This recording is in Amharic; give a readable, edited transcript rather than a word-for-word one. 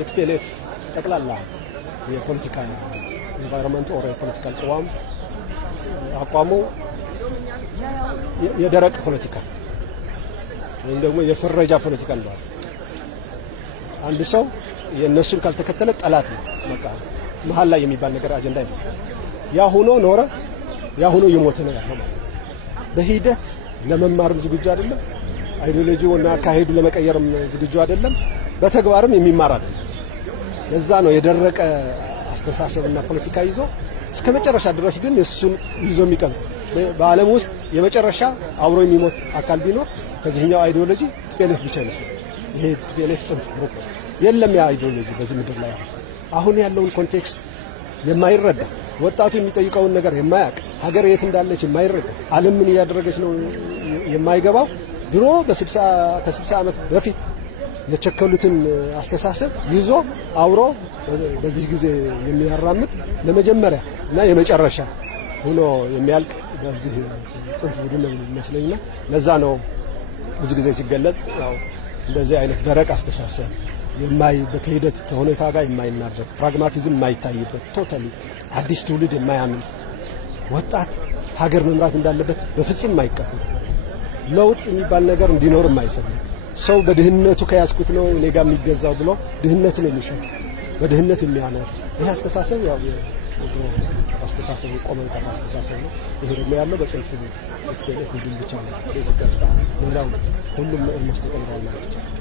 የቲፒኤልኤፍ ጠቅላላ የፖለቲካ ኢንቫይሮንመንት ኦር የፖለቲካል አቋሙ የደረቅ ፖለቲካ ወይም ደግሞ የፍረጃ ፖለቲካ ነው። አንድ ሰው የነሱን ካልተከተለ ጠላት ነው። በቃ መሀል ላይ የሚባል ነገር አጀንዳ ነው። ያ ሆኖ ኖረ፣ ያ ሆኖ የሞተ ነው ያለው ማለት። በሂደት ለመማርም ዝግጁ አይደለም። አይዲዮሎጂውና አካሄዱ ለመቀየርም ዝግጁ አይደለም። በተግባርም የሚማር አይደለም። ለዛ ነው የደረቀ አስተሳሰብና ፖለቲካ ይዞ እስከ መጨረሻ ድረስ ግን እሱን ይዞ የሚቀር በዓለም ውስጥ የመጨረሻ አብሮ የሚሞት አካል ቢኖር ከዚህኛው አይዲዮሎጂ ቲፒኤልኤፍ ብቻ ይመስላል። ይሄ ቲፒኤልኤፍ ጽንፍ ግሩፕ የለም። ያ አይዲዮሎጂ በዚህ ምድር ላይ አሁን ያለውን ኮንቴክስት የማይረዳ ወጣቱ የሚጠይቀውን ነገር የማያውቅ ሀገር የት እንዳለች የማይረዳ ዓለም ምን እያደረገች ነው የማይገባው ድሮ ከ60 ዓመት በፊት የቸከሉትን አስተሳሰብ ይዞ አብሮ በዚህ ጊዜ የሚያራምድ ለመጀመሪያ እና የመጨረሻ ሆኖ የሚያልቅ በዚህ ጽንፍ ቡድን ነው የሚመስለኝና ለዛ ነው ብዙ ጊዜ ሲገለጽ ያው እንደዚህ አይነት ደረቅ አስተሳሰብ በከሂደት ከሁኔታ ጋር የማይናበብ ፕራግማቲዝም የማይታይበት ቶታሊ አዲስ ትውልድ የማያምን ወጣት ሀገር መምራት እንዳለበት በፍጹም የማይቀበል ለውጥ የሚባል ነገር እንዲኖር የማይፈልግ ሰው በድህነቱ ከያዝኩት ነው እኔ ጋር የሚገዛው ብሎ ድህነትን የሚሰጥ በድህነት የሚያኖር ይህ አስተሳሰብ ያው አስተሳሰብ ቆመን አስተሳሰብ ነው። ይሄ ደግሞ ያለው በጽንፍ ቲፒኤልኤፍ ቡድን ብቻ ነው። በኢትዮጵያ ውስጥ ሌላው ሁሉም መስጠት ማለት ነው።